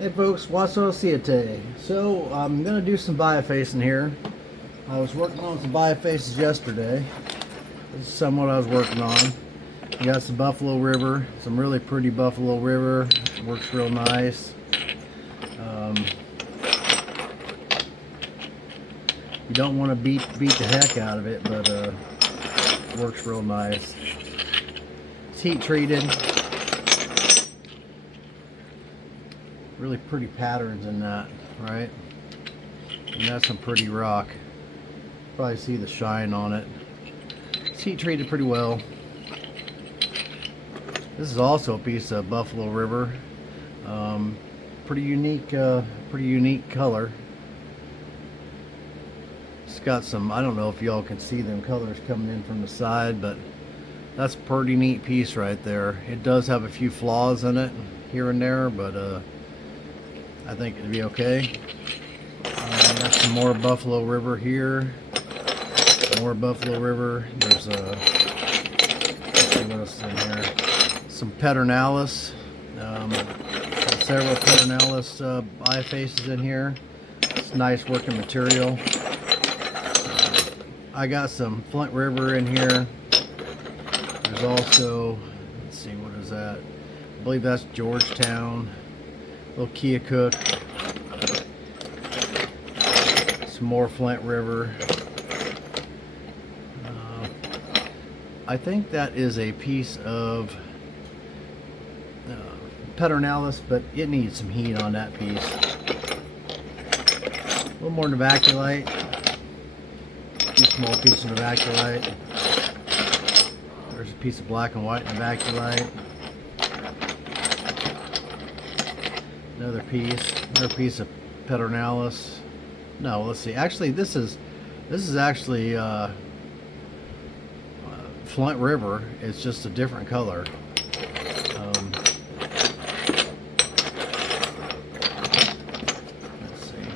Hey folks, Watson today. So I'm gonna do some biofacing here. I was working on some biofaces yesterday. This is somewhat I was working on. You got some Buffalo River, some really pretty Buffalo River. Works real nice. You don't want to beat the heck out of it, but works real nice. It's heat treated. Really pretty patterns in that, right? And that's some pretty rock. Probably see the shine on it. It's heat treated pretty well. This is also a piece of Buffalo River. Pretty unique color. It's got some, I don't know if y'all can see them colors coming in from the side, but that's a pretty neat piece right there. It does have a few flaws in it here and there, but I think it'd be okay. Got some more Buffalo River here. More Buffalo River. There's let's see what else is in here. Some Pedernales. Several Pedernales bifaces in here. It's nice working material. I got some Flint River in here. There's also, let's see, what is that? I believe that's Georgetown. Little Kia Cook. Some more Flint River. I think that is a piece of Pedernales, but it needs some heat on that piece. A little more Novaculite. A few small pieces of Novaculite. There's a piece of black and white Novaculite. Another piece of Pedernales. No, let's see. Actually, this is actually Flint River. It's just a different color. Let's see.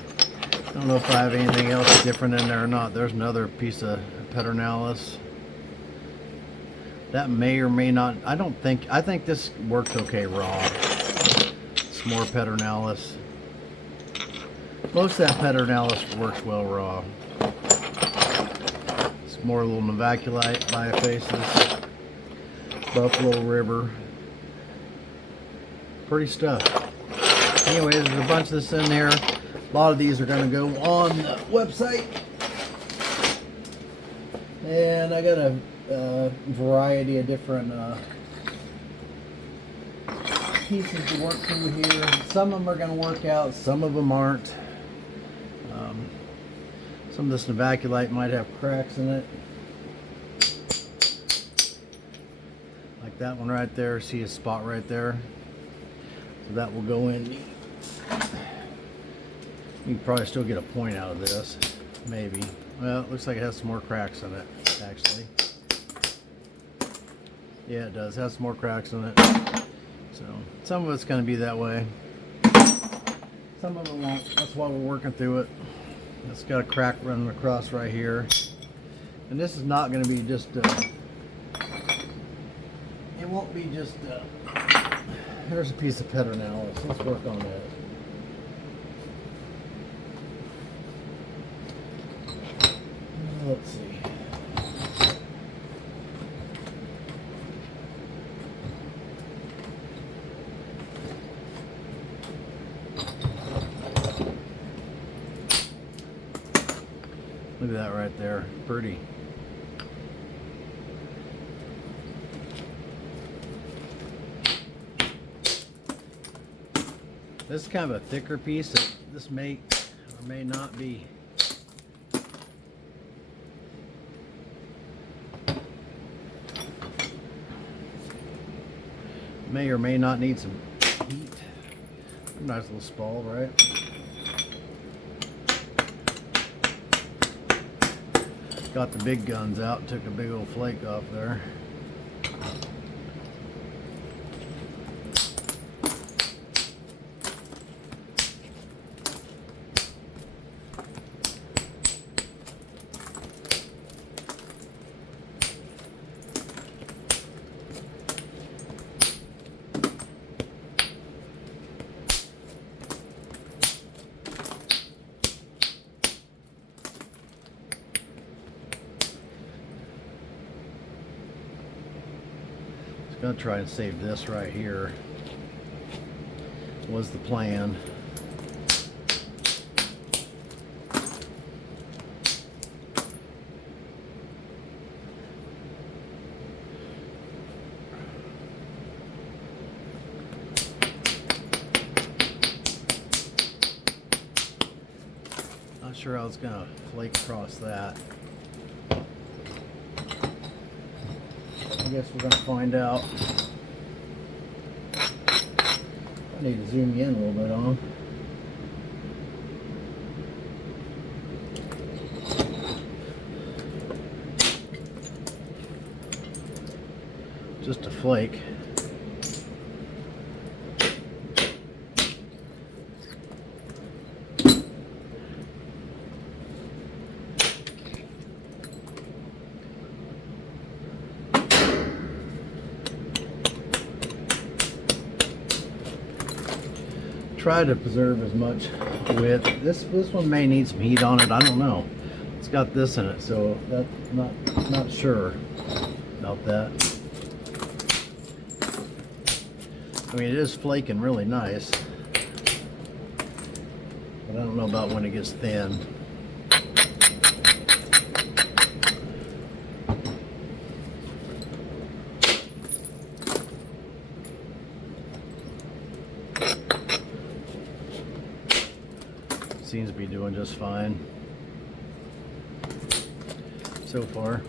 I don't know if I have anything else different in there or not. There's another piece of Pedernales. That may or may not. I think this works okay raw. Some more Pedernales. Most of that Pedernales works well raw. Some more little Novaculite biofaces. Buffalo River. Pretty stuff. Anyways, there's a bunch of this in there. A lot of these are going to go on the website. And I got a variety of different pieces to work through here. Some of them are going to work out, some of them aren't. Some of this Novaculite might have cracks in it. Like that one right there. See a spot right there? So that will go in. You can probably still get a point out of this. Maybe. Well, it looks like it has some more cracks in it, actually. Yeah, it does. It has some more cracks in it. So, some of it's going to be that way. Some of it won't. That's why we're working through it. It's got a crack running across right here. And this is not going to be just, it won't be just, here's a piece of Pedernales. Let's work on that. Let's see. Look at that right there. Pretty. This is kind of a thicker piece. This may or may not be. May or may not need some heat. Nice little spall, right? Got the big guns out and took a big old flake off there. Gonna try and save this right here. Was the plan. Not sure how it's gonna flake across that. I guess we're gonna find out. I need to zoom you in a little bit on. Just a flake. Try to preserve as much width. This one may need some heat on it. I don't know. It's got this in it, so that's not sure about that. I mean, it is flaking really nice, but I don't know about when it gets thin. Seems to be doing just fine so far.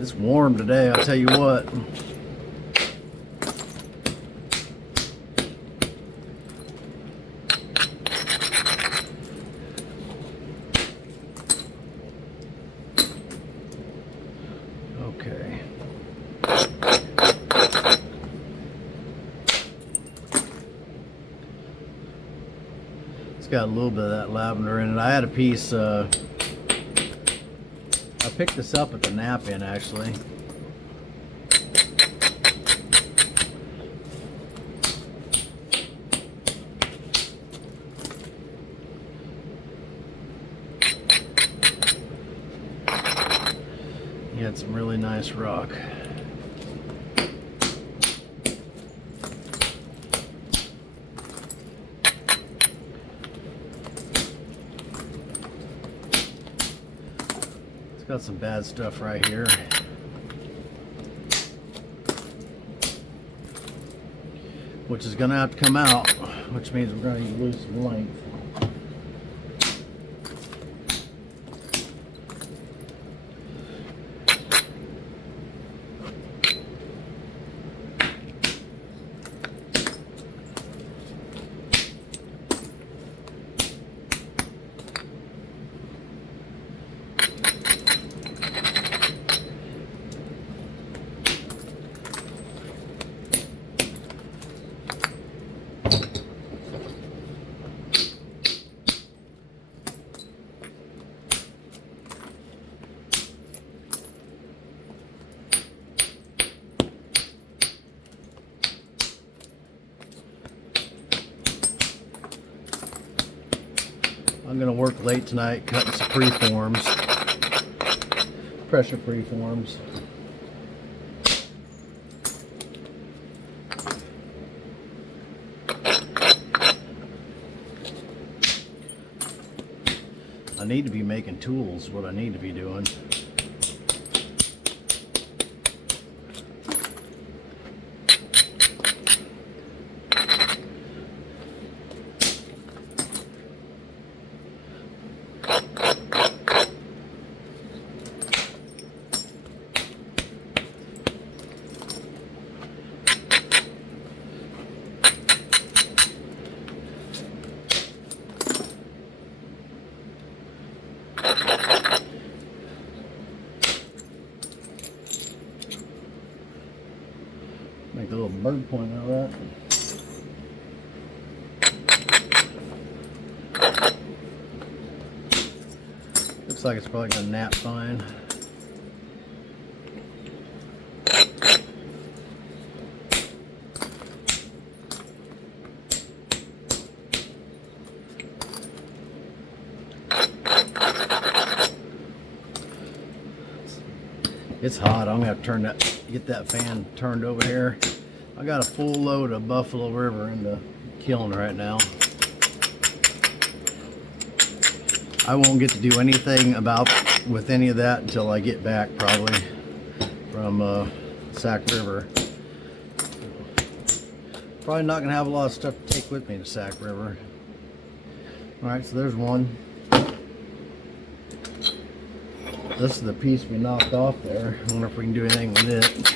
It's warm today, I'll tell you what. Okay. It's got a little bit of that lavender in it. I had a piece, I picked this up at the Knapping actually. He had some really nice rock. It's got some bad stuff right here. Which is gonna have to come out, which means we're gonna lose some length. I'm gonna work late tonight cutting some preforms, pressure preforms. I need to be making tools, what I need to be doing. Make a little bird point out of that. Looks like it's probably gonna nap fine. It's hot. I'm gonna have to get that fan turned over here. I got a full load of Buffalo River in the kiln right now. I won't get to do anything with any of that until I get back, probably from Sac River. Probably not gonna have a lot of stuff to take with me to Sac River. All right, so there's one. This is the piece we knocked off there. I wonder if we can do anything with it.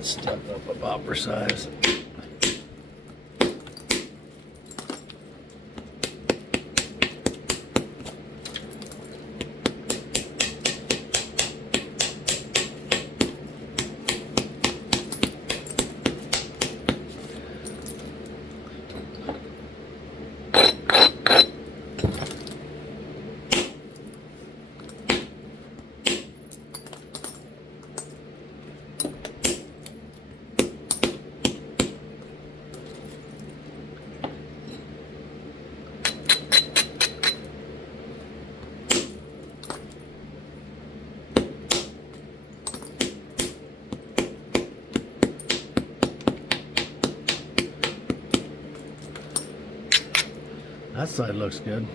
Step up a bopper size. That side looks good.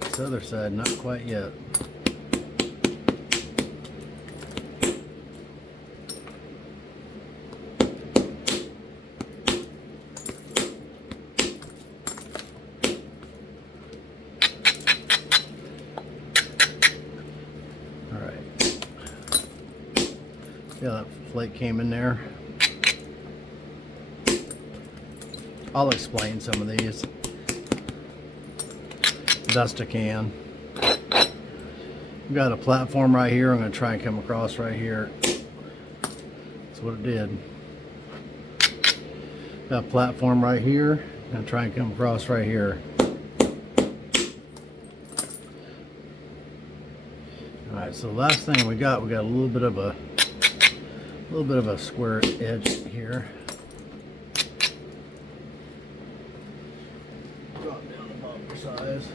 This other side, not quite yet. All right. See how that flake came in there? I'll explain some of these best I can. We've got a platform right here. I'm going to try and come across right here. That's what it did. Got a platform right here. I'm going to try and come across right here. Alright, so the last thing we got a little bit of a square edge here. Size.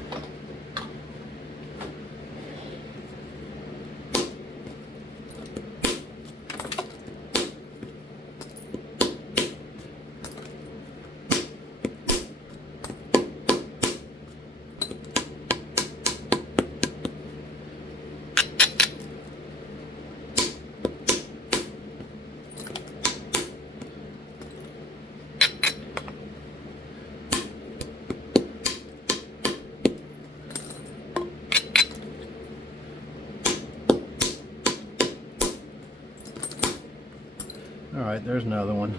Alright, there's another one.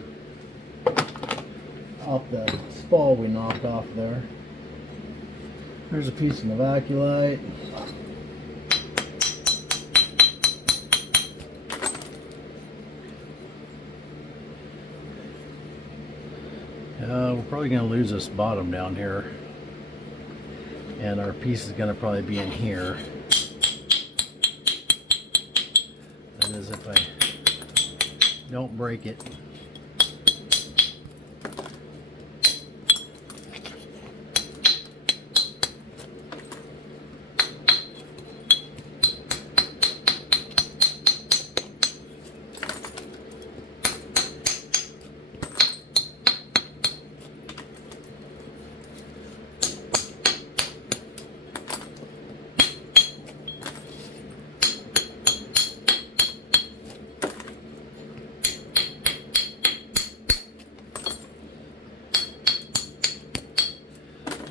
Off the spall we knocked off there. There's a piece of novaculite. We're probably going to lose this bottom down here. And our piece is going to probably be in here. That is if I don't break it.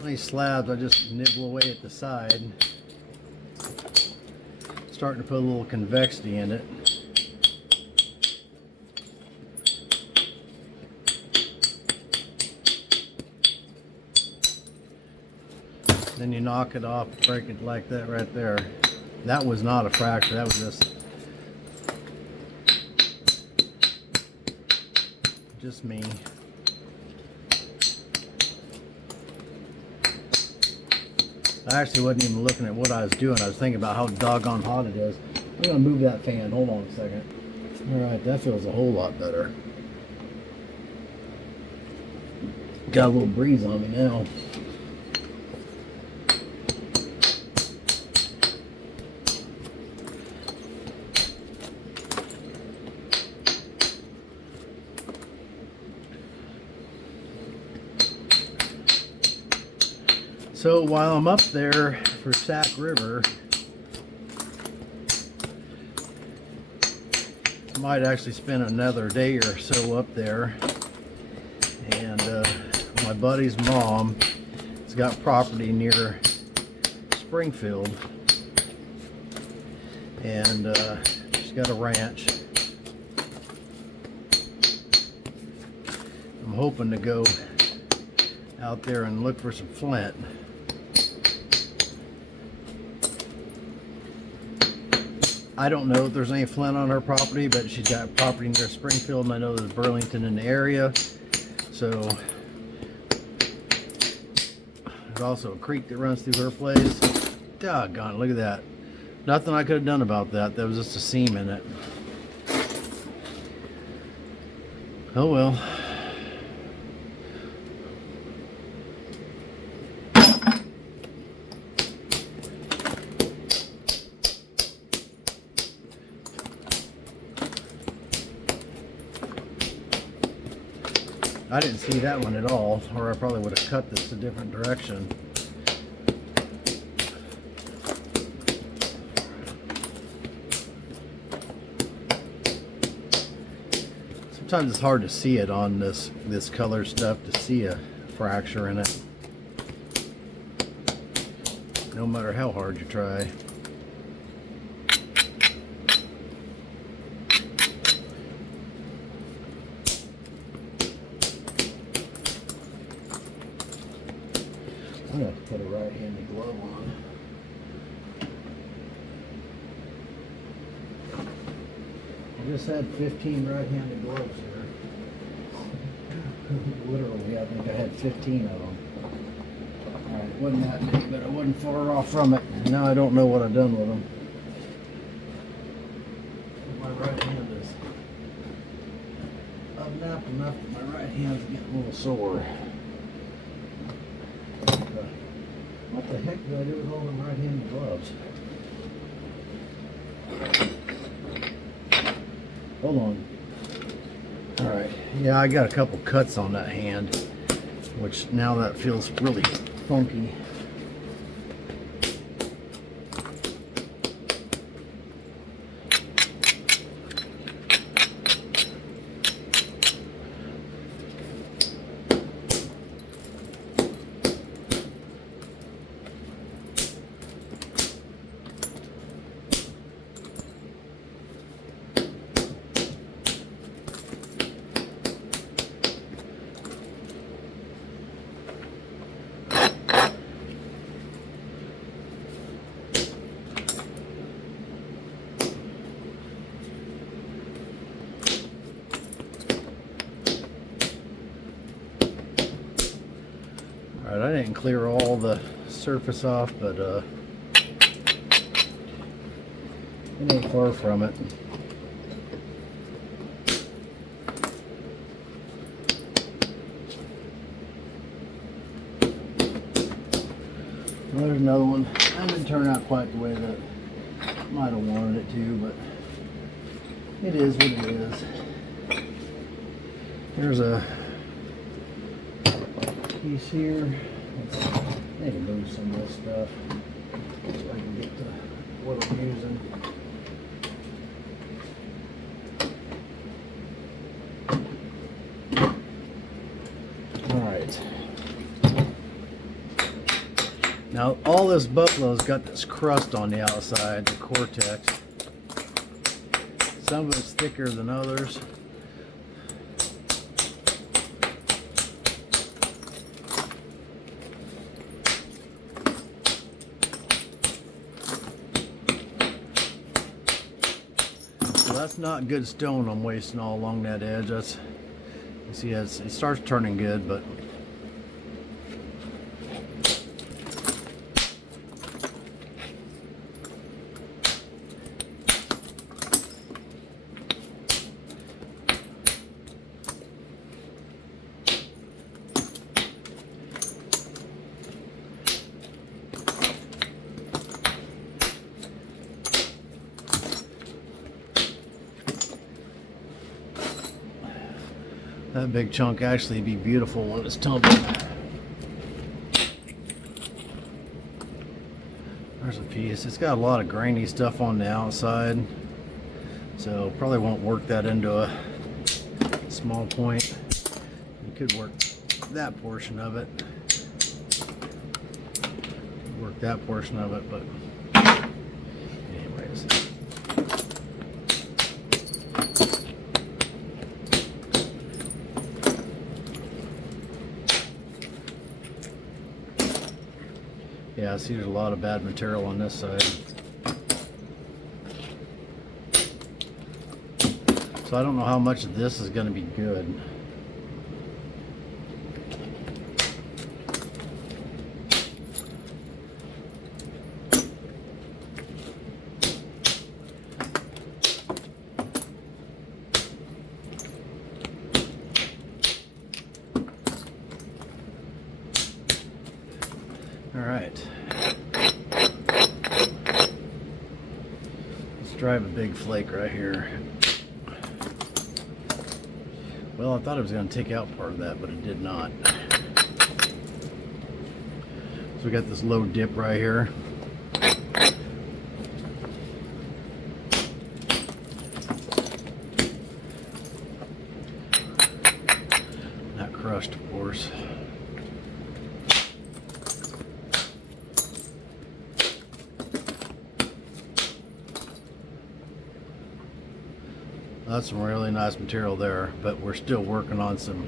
These slabs I just nibble away at the side, starting to put a little convexity in it. Then you knock it off, break it like that right there. That was not a fracture, that was just me. I actually wasn't even looking at what I was doing. I was thinking about how doggone hot it is. I'm gonna move that fan. Hold on a second. Alright, that feels a whole lot better. Got a little breeze on me now. So while I'm up there for Sac River, I might actually spend another day or so up there. And my buddy's mom has got property near Springfield, and she's got a ranch. I'm hoping to go out there and look for some flint. I don't know if there's any flint on her property, but she's got property near Springfield, and I know there's Burlington in the area. So there's also a creek that runs through her place. Doggone, look at that. Nothing I could have done about that. There was just a seam in it. Oh well. I didn't see that one at all, or I probably would have cut this a different direction. Sometimes it's hard to see it on this color stuff, to see a fracture in it, no matter how hard you try. I'm going to put a right-handed glove on. I just had 15 right-handed gloves here. Literally, I think I had 15 of them. Alright, it wasn't that big, but I wasn't far off from it. Now I don't know what I've done with them. My right hand is up napped enough that my right hand's getting a little sore. What the heck did I do with all them right-handed gloves? Hold on. Alright, yeah, I got a couple cuts on that hand, which now that feels really funky. Alright, I didn't clear all the surface off, but it ain't far from it. There's another one. That didn't turn out quite the way that I might have wanted it to, but it is what it is. There's a piece here. Let's need to move some of this stuff so I can get to what I'm using. Alright. Now all this buffalo's got this crust on the outside, the cortex. Some of it's thicker than others. That's not good stone I'm wasting all along that edge. That's, you see, it starts turning good, but that big chunk actually be beautiful when it's tumbled. There's a piece. It's got a lot of grainy stuff on the outside, so probably won't work that into a small point. You could work that portion of it. Work that portion of it, but anyways. Yeah, I see there's a lot of bad material on this side. So I don't know how much of this is going to be good. All right. Let's drive a big flake right here. Well, I thought it was going to take out part of that, but it did not. So we got this low dip right here. Not crushed, of course. That's some really nice material there, but we're still working on some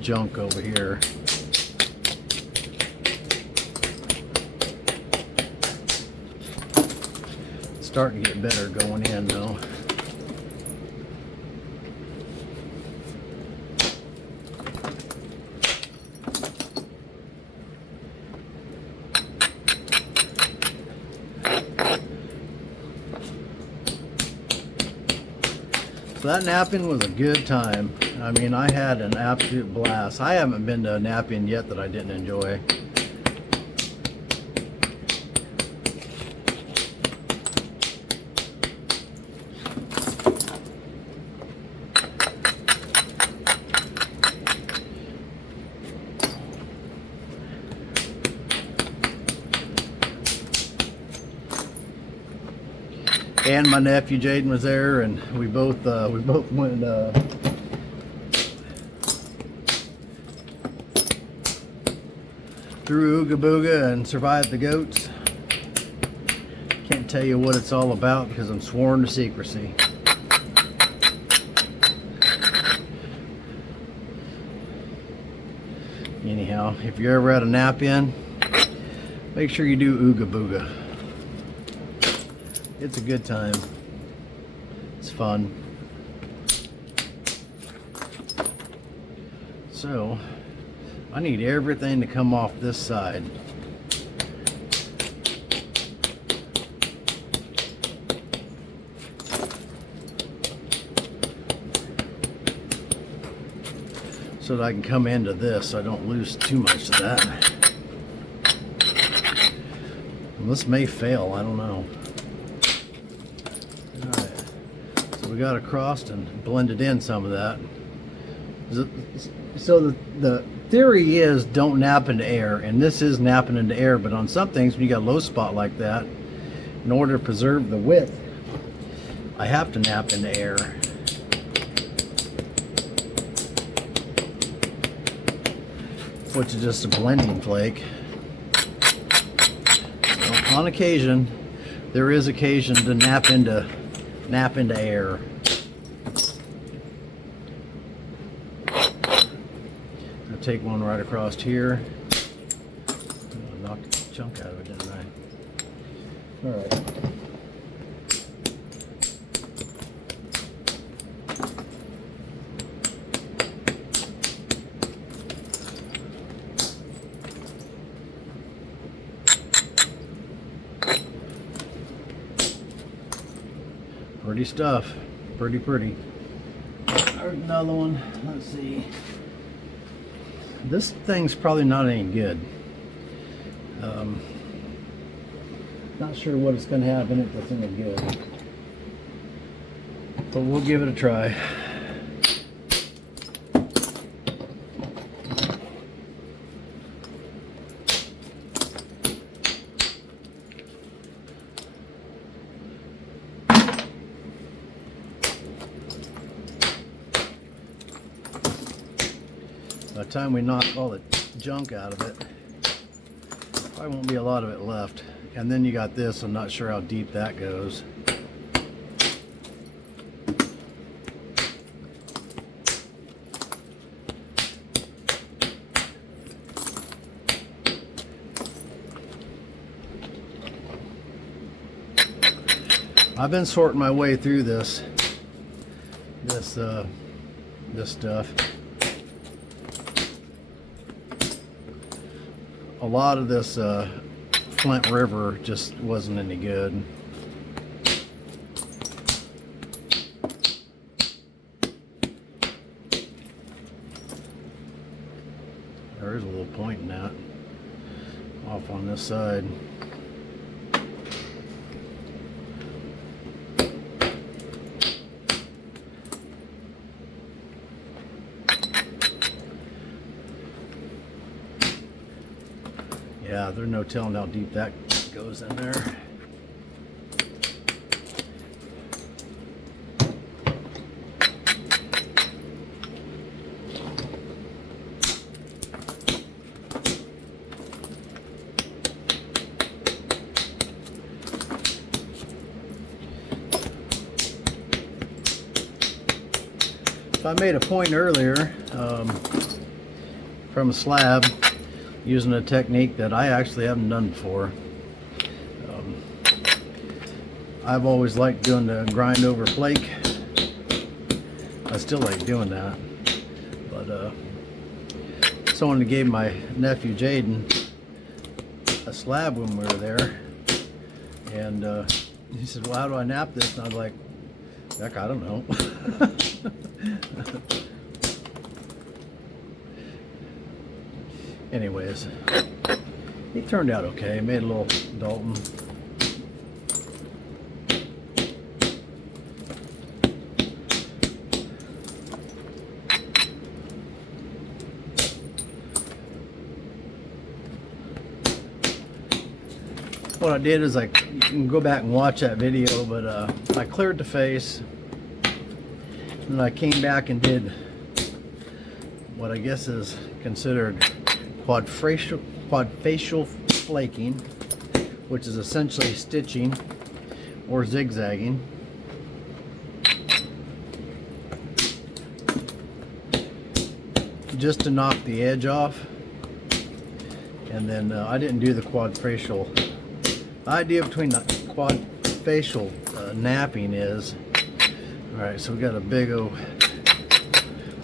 junk over here. It's starting to get better going in though. So that napping was a good time. I mean, I had an absolute blast. I haven't been to a napping yet that I didn't enjoy. And my nephew Jaden was there, and we both went through Ooga Booga and survived the goats. Can't tell you what it's all about because I'm sworn to secrecy. Anyhow, if you're ever at a nap-in, make sure you do Ooga Booga. It's a good time. It's fun. So, I need everything to come off this side. So that I can come into this so I don't lose too much of that. And this may fail, I don't know. We got across and blended in some of that. So the theory is don't nap into air, and this is napping into air, but on some things when you got a low spot like that, in order to preserve the width, I have to nap into air. Which is just a blending flake. So on occasion, there is occasion to nap into air. I'll take one right across here. I knocked a chunk out of it, didn't I? Alright. Pretty stuff. Pretty. There's another one. Let's see. This thing's probably not any good. Not sure what it's going to have in it that's any good. But we'll give it a try. By the time we knock all the junk out of it, probably won't be a lot of it left. And then you got this, I'm not sure how deep that goes. I've been sorting my way through this stuff. A lot of this Flint River just wasn't any good. There is a little point in that off on this side. Yeah, there's no telling how deep that goes in there. So I made a point earlier from a slab, using a technique that I actually haven't done before. I've always liked doing the grind over flake. I still like doing that. But someone gave my nephew Jaden a slab when we were there. And he said, well, how do I nap this? And I was like, heck, I don't know. Anyways, he turned out okay. Made a little Dalton. What I did is you can go back and watch that video, but I cleared the face, and I came back and did what I guess is considered quad facial flaking, which is essentially stitching or zigzagging. Just to knock the edge off. And then I didn't do the quad facial. The idea between the quad facial napping is, alright, so we got a big old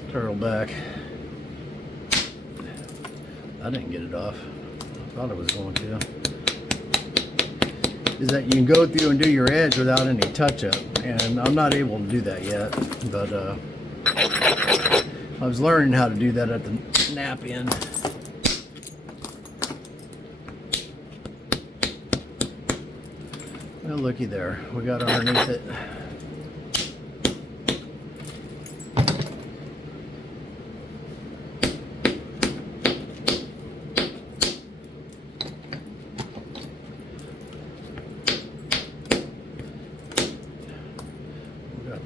turtleback. I didn't get it off. I thought I was going to. Is that you can go through and do your edge without any touch-up, and I'm not able to do that yet. But I was learning how to do that at the nap end. Well, looky there. We got underneath it.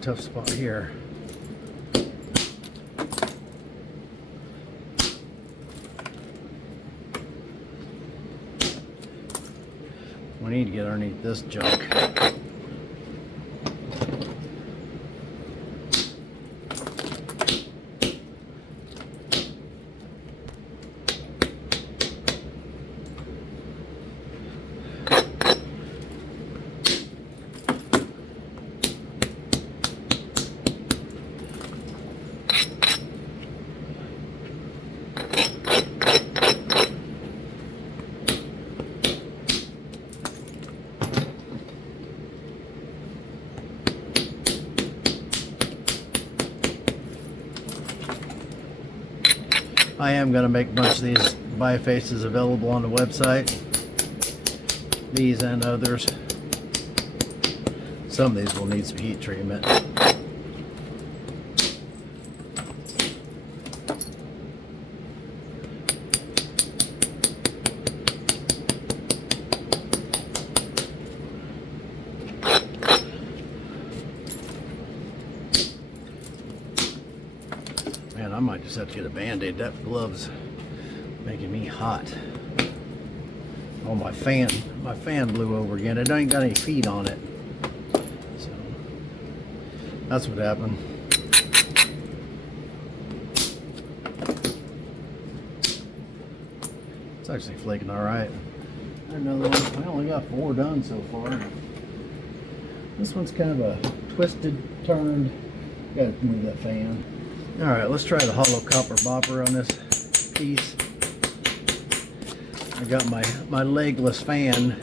Tough spot here. We need to get underneath this junk. I am going to make a bunch of these bifaces available on the website. These and others. Some of these will need some heat treatment. Man, I might just have to get a Band-Aid. That glove's making me hot. Oh, my fan blew over again. It ain't got any feet on it. So that's what happened. It's actually flaking all right. Another one. I only got 4 done so far. This one's kind of a twisted, turned. Gotta move that fan. All right, let's try the hollow copper bopper on this piece. I got my legless fan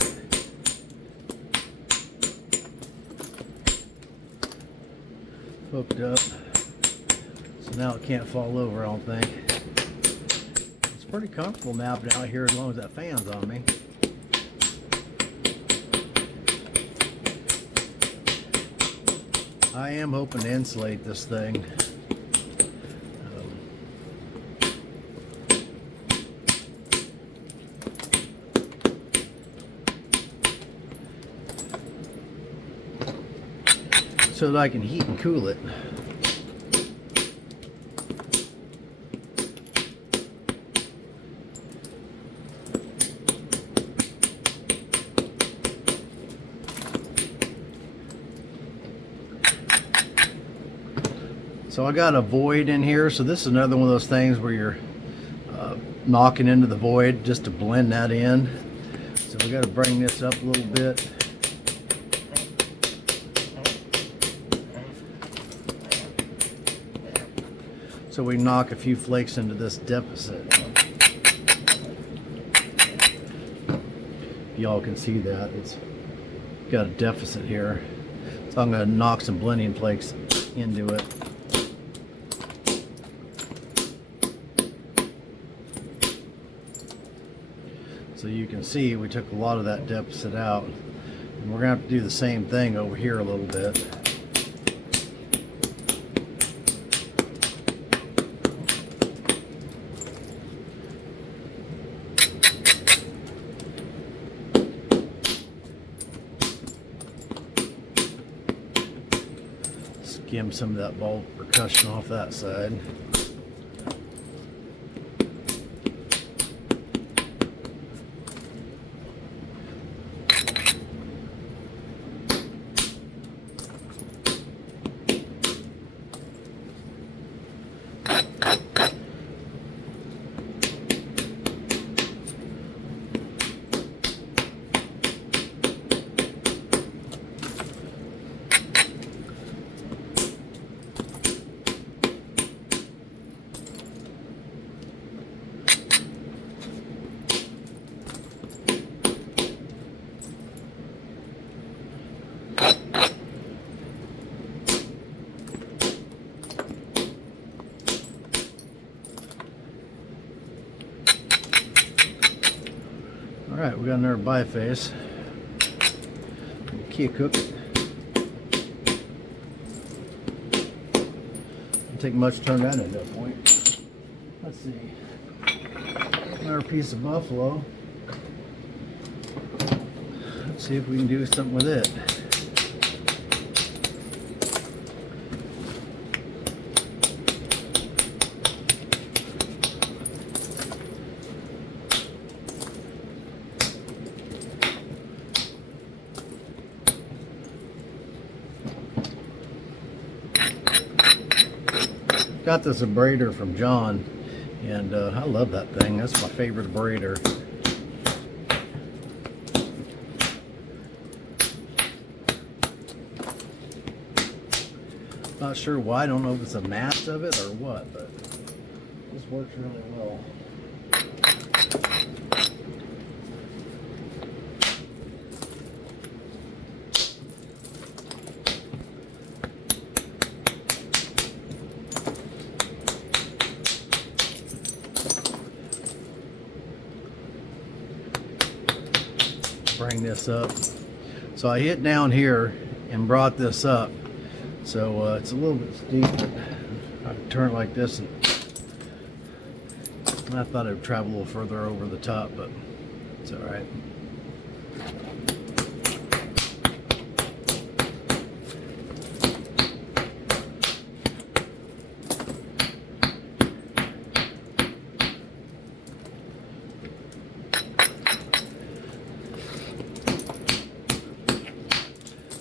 hooked up, so now it can't fall over, I don't think. It's pretty comfortable napping out here as long as that fan's on me. I am hoping to insulate this thing. So that I can heat and cool it. So I got a void in here, so this is another one of those things where you're knocking into the void just to blend that in. So we got to bring this up a little bit. So we knock a few flakes into this deficit. Y'all can see that it's got a deficit here. So I'm going to knock some blending flakes into it. So you can see we took a lot of that deficit out. And we're going to have to do the same thing over here a little bit. Skim some of that ball percussion off that side. Alright, we got another biface. Key cook it. Didn't take much to turn that into a point. Let's see. Another piece of buffalo. Let's see if we can do something with it. Got this abrader from John, and I love that thing. That's my favorite abrader. Not sure why. I don't know if it's a mass of it or what, but this works really well. bring this up. So I hit down here and brought this up. So it's a little bit steep, but I can turn it like this, and I thought it would travel a little further over the top, but it's all right.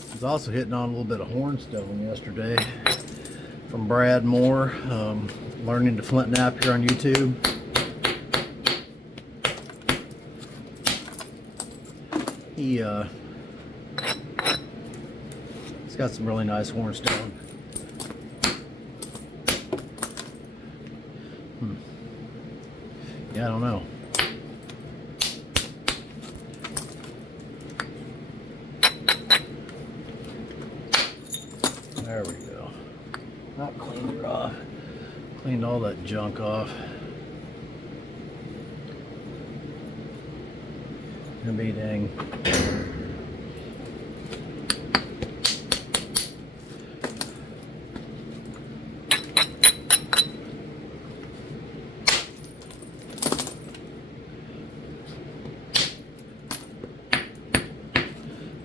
I was also hitting on a little bit of hornstone yesterday from Brad Moore, learning to flint knap here on YouTube. He's got some really nice hornstone. Yeah, I don't know. There we go. Not cleaned it off. Cleaned all that junk off. Gonna be dang.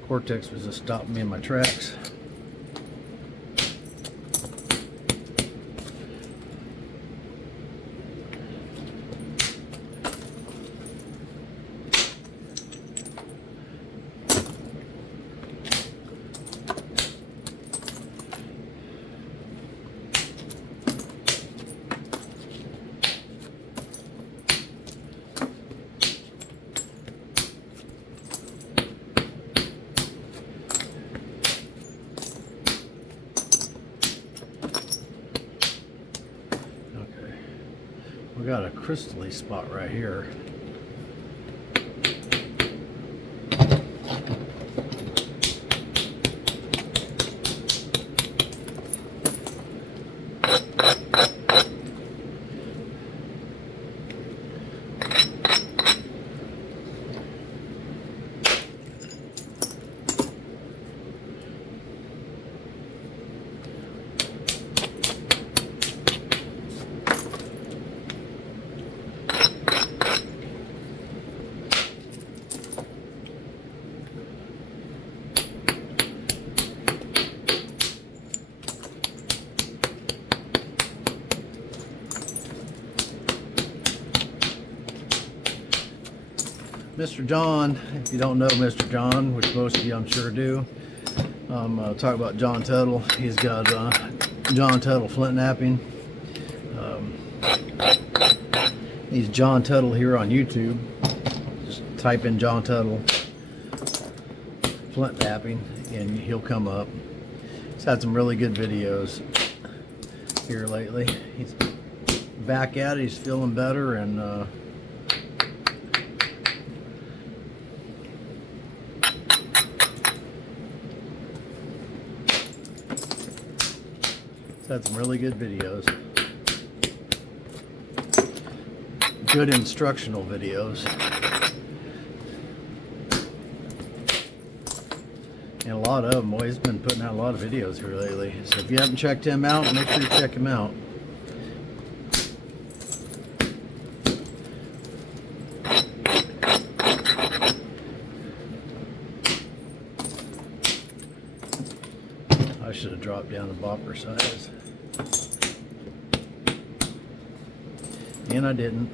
Cortex was just stopping me in my tracks. We got a crystally spot right here. Mr. John, if you don't know Mr. John, which most of you I'm sure do, talk about John Tuttle. He's got John Tuttle flint knapping. He's John Tuttle here on YouTube. Just type in John Tuttle flint knapping and he'll come up. He's had some really good videos here lately. He's back at it. He's feeling better, and had some really good videos. Good instructional videos. And a lot of them. Well, he's been putting out a lot of videos here lately. So if you haven't checked him out, make sure you check him out. I should have dropped down the bopper size. And I didn't.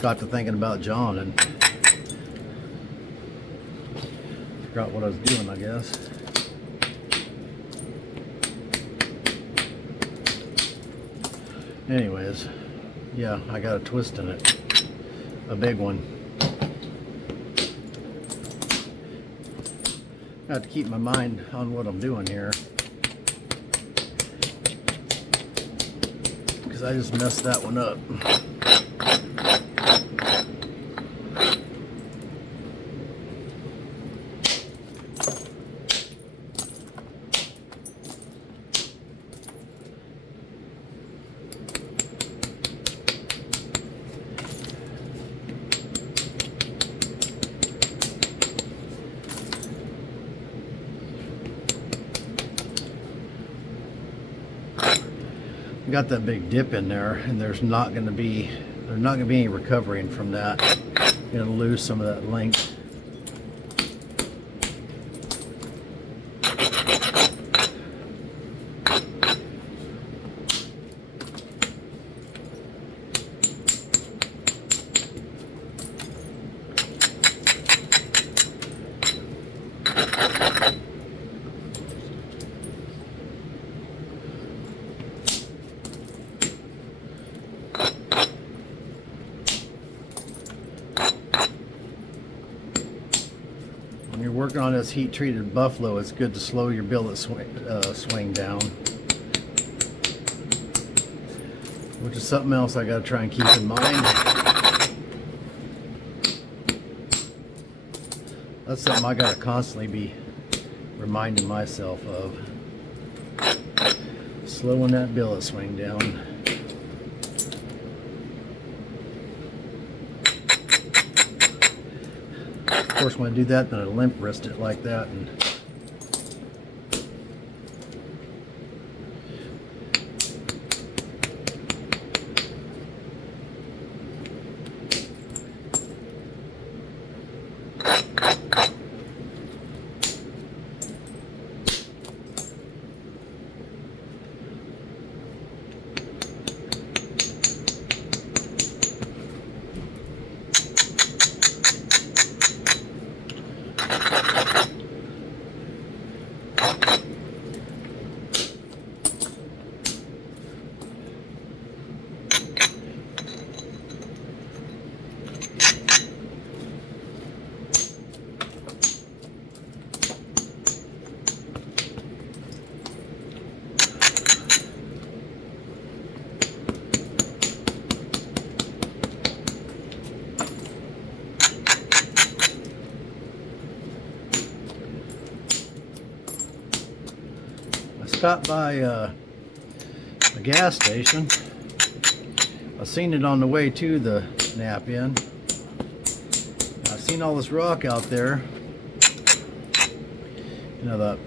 Got to thinking about John and forgot what I was doing, I guess. Anyways, yeah, I got a twist in it. A big one. I have to keep my mind on what I'm doing here, because I just messed that one up. Got that big dip in there, and there's not going to be any recovering from that. You're going to lose some of that length. When you're working on this heat-treated buffalo, it's good to slow your billet swing down, which is something else I got to try and keep in mind. That's something I got to constantly be reminding myself of. Slowing that billet swing down. Of course, when I do that, then I limp wrist it like that, and stopped by a gas station. I seen it on the way to the Knapping. I seen all this rock out there. You know, that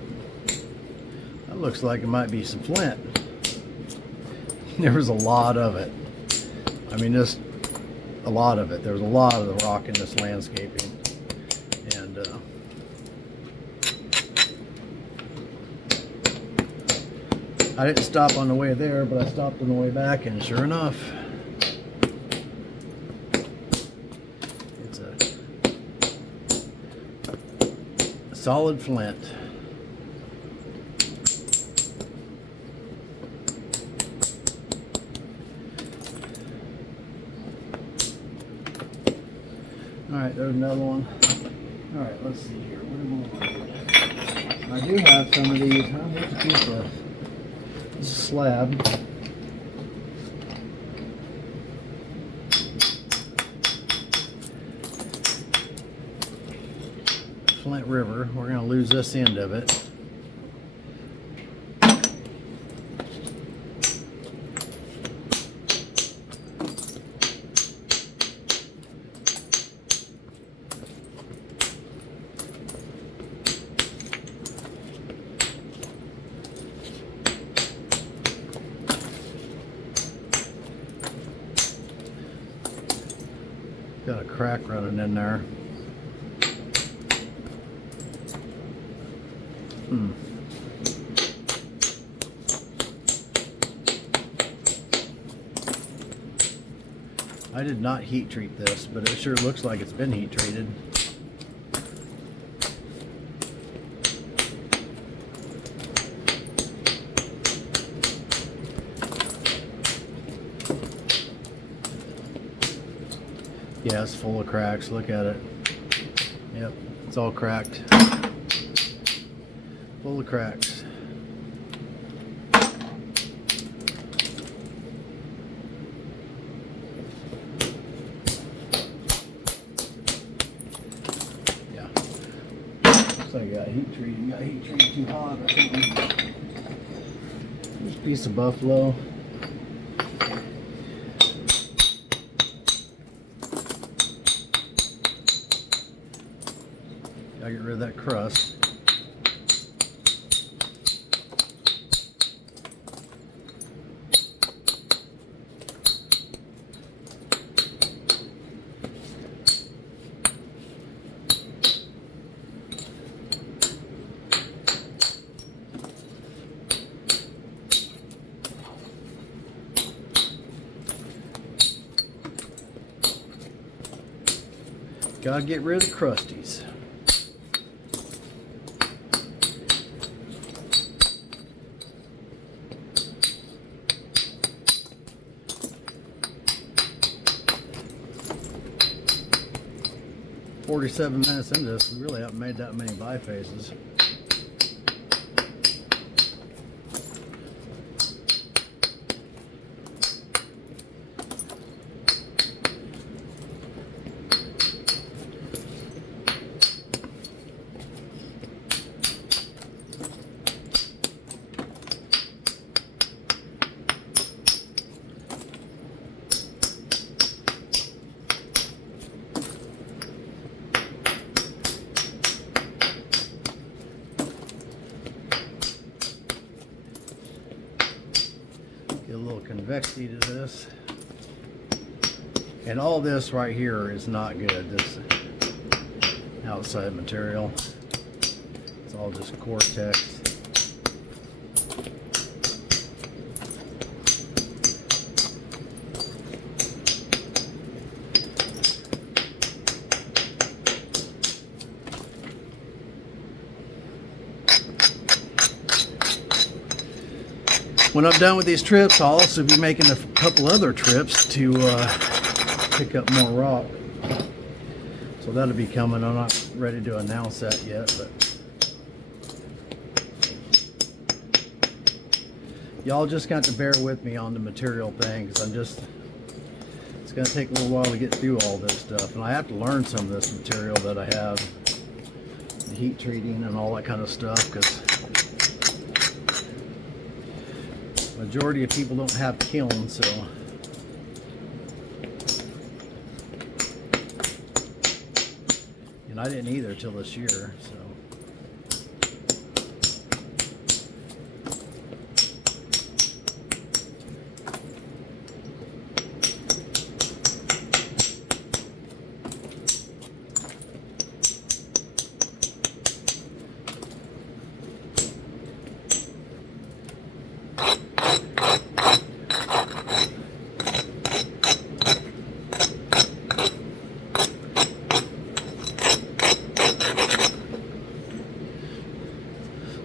looks like it might be some flint. There was a lot of it. I mean, just a lot of it. There was a lot of the rock in this landscaping. And I didn't stop on the way there, but I stopped on the way back, and sure enough, it's a solid flint. Alright, there's another one. Alright, let's see here. I do have some of these. Here's a piece of slab. Flint River. We're going to lose this end of it. Got a crack running in there. I did not heat treat this, but it sure looks like it's been heat treated. Yeah, it's full of cracks. Look at it. Yep, it's all cracked. Full of cracks. heat treating. Got heat treated too hot or something. There's a piece of buffalo. Gotta get rid of that crust. Gotta get rid of the crusties. "47 minutes into this, we really haven't made that many bifaces. Get a little convexity to this. And all this right here is not good. This outside material. It's all just Cortex. When I'm done with these trips, I'll also be making a couple other trips to pick up more rock. So that'll be coming. I'm not ready to announce that yet, but y'all just got to bear with me on the material thing, because it's going to take a little while to get through all this stuff. And I have to learn some of this material that I have, the heat treating and all that kind of stuff, because majority of people don't have kilns, so and I didn't either till this year, so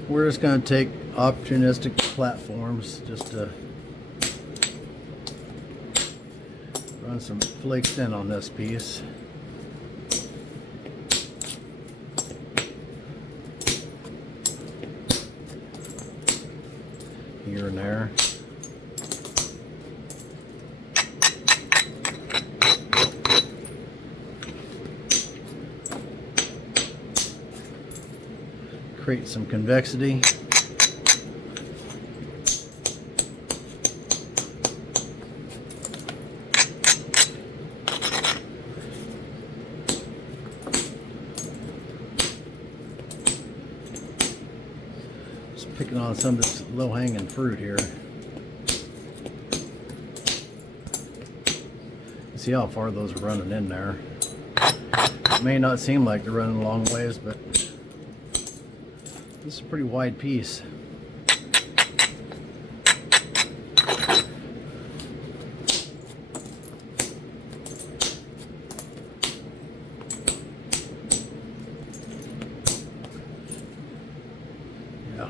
we're just going to take opportunistic platforms just to run some flakes in on this piece. Here and there. Create some convexity. Just picking on some of this low-hanging fruit here. See how far those are running in there. It may not seem like they're running a long ways, but this is a pretty wide piece. Yeah.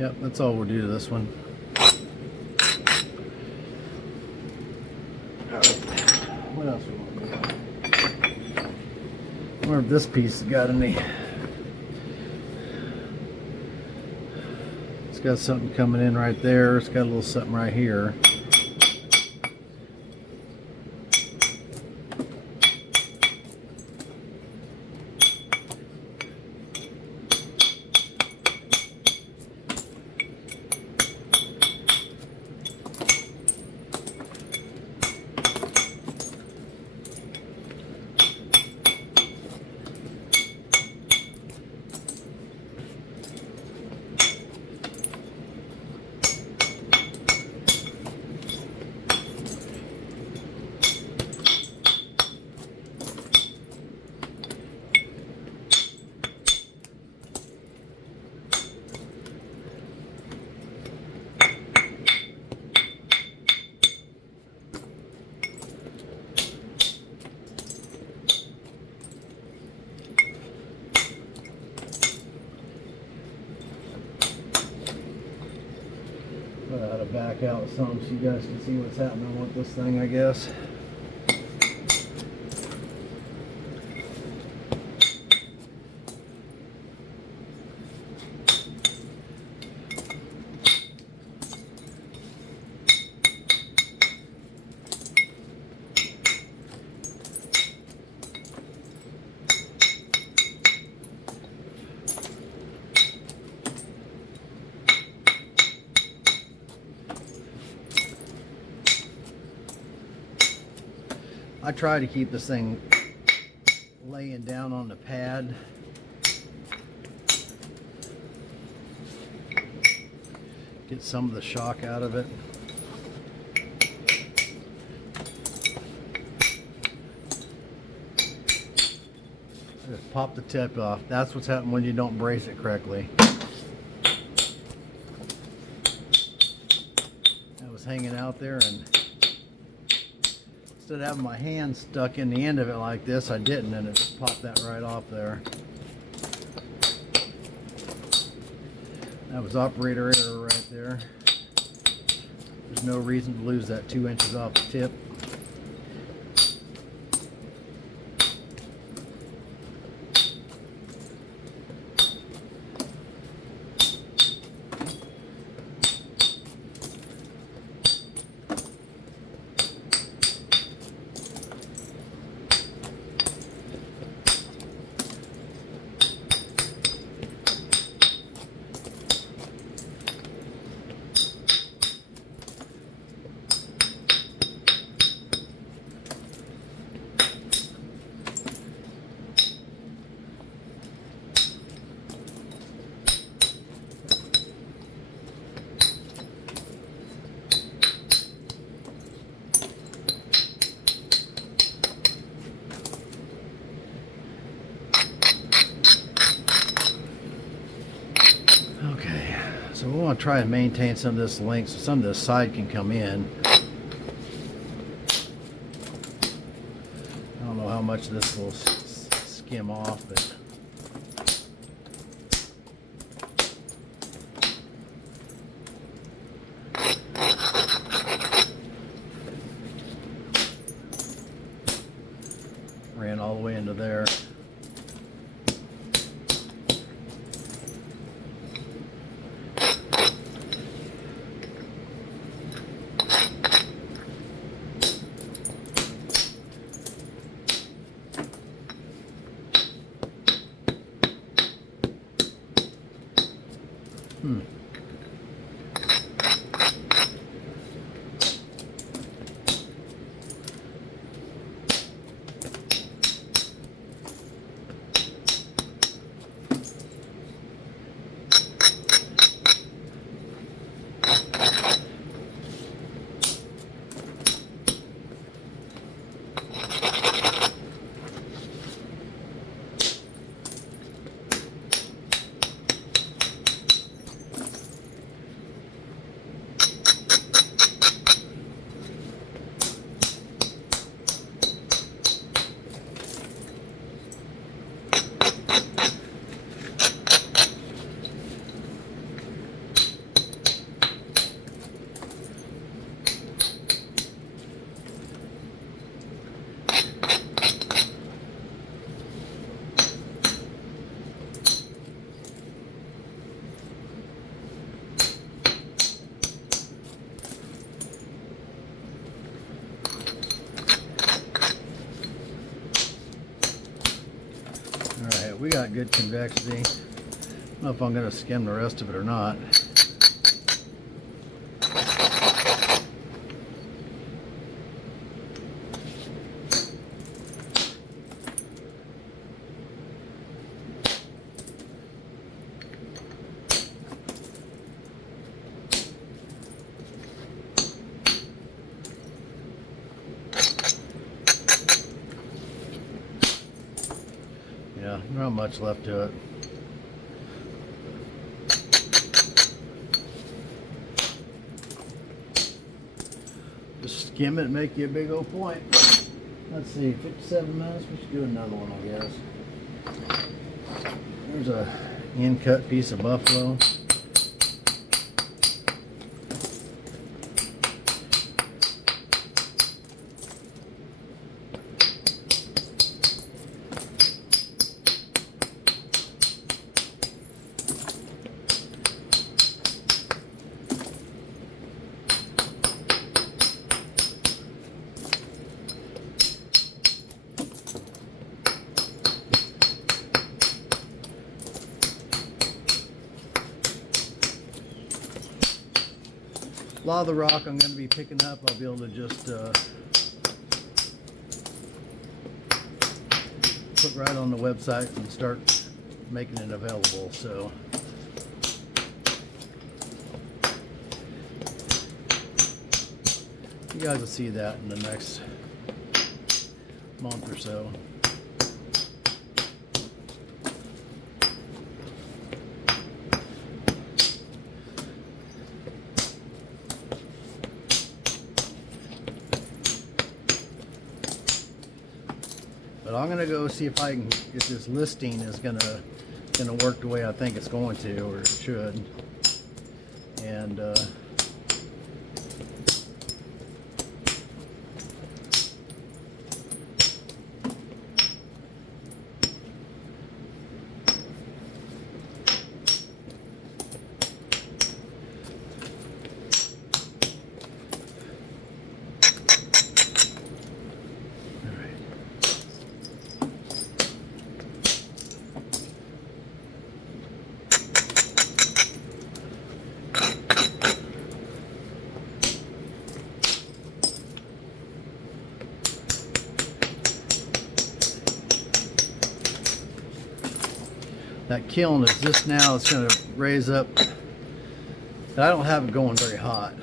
Yep, that's all we'll do to this one. What else we want to do? I wonder if this piece has got any. It's got something coming in right there. It's got a little something right here. Put out to back out some so you guys can see what's happening with this thing, I guess. I try to keep this thing laying down on the pad. Get some of the shock out of it. Just pop the tip off. That's what's happening when you don't brace it correctly. That was hanging out there, and instead of having my hand stuck in the end of it like this, I didn't, and it just popped that right off there. That was operator error right there. There's no reason to lose that 2 inches off the tip. So we want to try and maintain some of this length so some of this side can come in. I don't know how much this will skim off, but ran all the way into there. got good convexity. I don't know if I'm going to skim the rest of it or not. Yeah, not much left to it. Just skim it and make you a big old point. Let's see, 57 minutes. We should do another one, I guess. There's a end cut piece of buffalo. A lot of the rock I'm going to be picking up, I'll be able to just put right on the website and start making it available. So you guys will see that in the next month or so. But I'm gonna go see if I can, if this listing is gonna work the way I think it's going to, or it should. And that kiln is just now, it's going to raise up. I don't have it going very hot.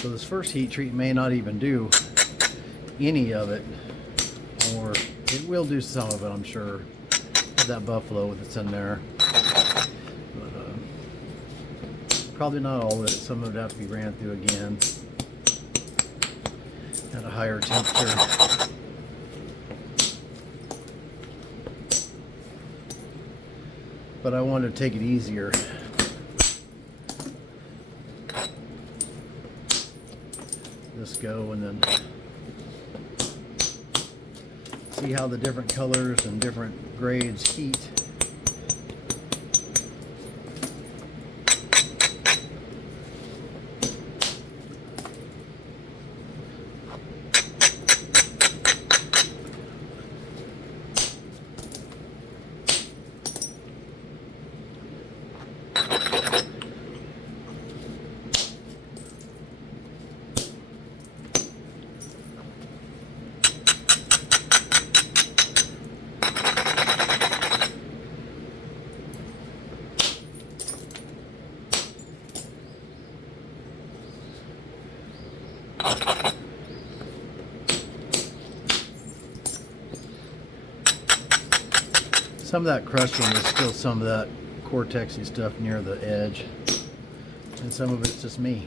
So this first heat treat may not even do any of it, or it will do some of it, I'm sure. That buffalo that's in there. But, probably not all of it. Some of it have to be ran through again at a higher temperature. But I wanted to take it easier. Just go and then see how the different colors and different grades heat. Some of that crushing is still some of that cortexy stuff near the edge, and some of it's just me.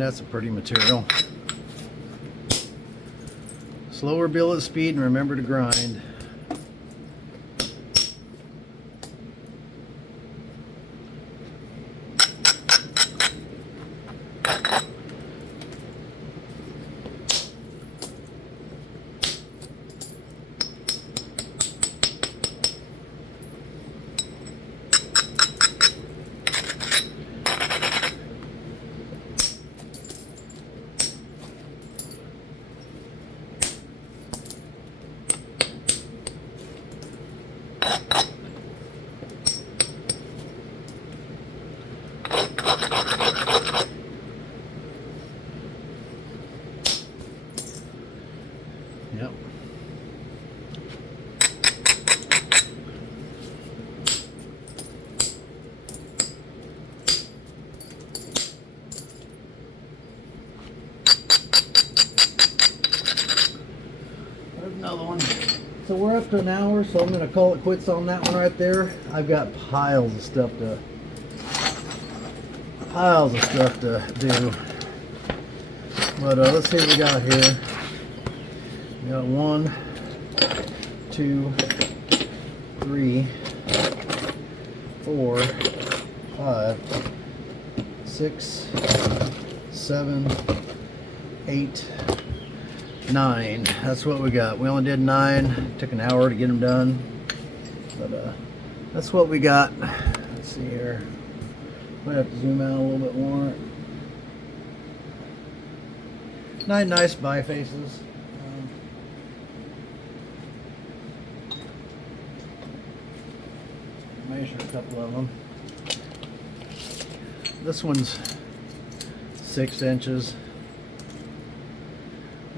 that's a pretty material. Slower billet speed and remember to grind. Yep. There's another one. So we're up to an hour, so I'm going to call it quits on that one right there. I've got piles of stuff to do. But let's see what we got here. We got 1, 2, 3, 4, 5, 6, 7, 8, 9. That's what we got. We only did 9. Took an hour to get them done. But that's what we got. Let's see here. Might have to zoom out a little bit more. 9 nice bifaces. Measure a couple of them. This one's 6 inches.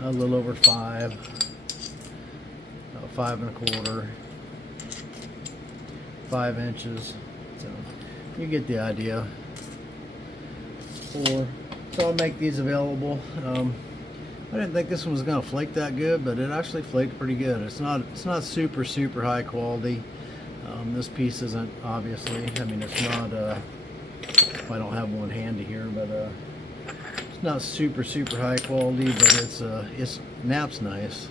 A little over 5. 5 1/4. 5 inches. So you get the idea. 4. So I'll make these available. I didn't think this one was going to flake that good, but it actually flaked pretty good. It's not super high quality. This piece isn't, obviously. I mean, it's not. I don't have one handy here, but it's not super high quality. But it's naps nice.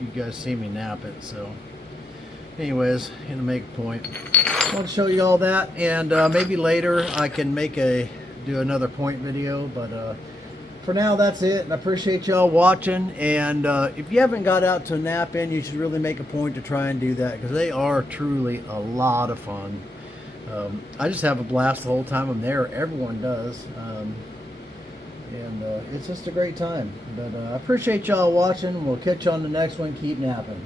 You guys see me nap it, so. Anyways, gonna make a point. I want to show you all that, and maybe later I can do another point video, but for now that's it. And I appreciate y'all watching, and if you haven't got out to Knapping, you should really make a point to try and do that, because they are truly a lot of fun. I just have a blast the whole time I'm there. Everyone does, and it's just a great time. But I appreciate y'all watching. We'll catch you on the next one. Keep napping.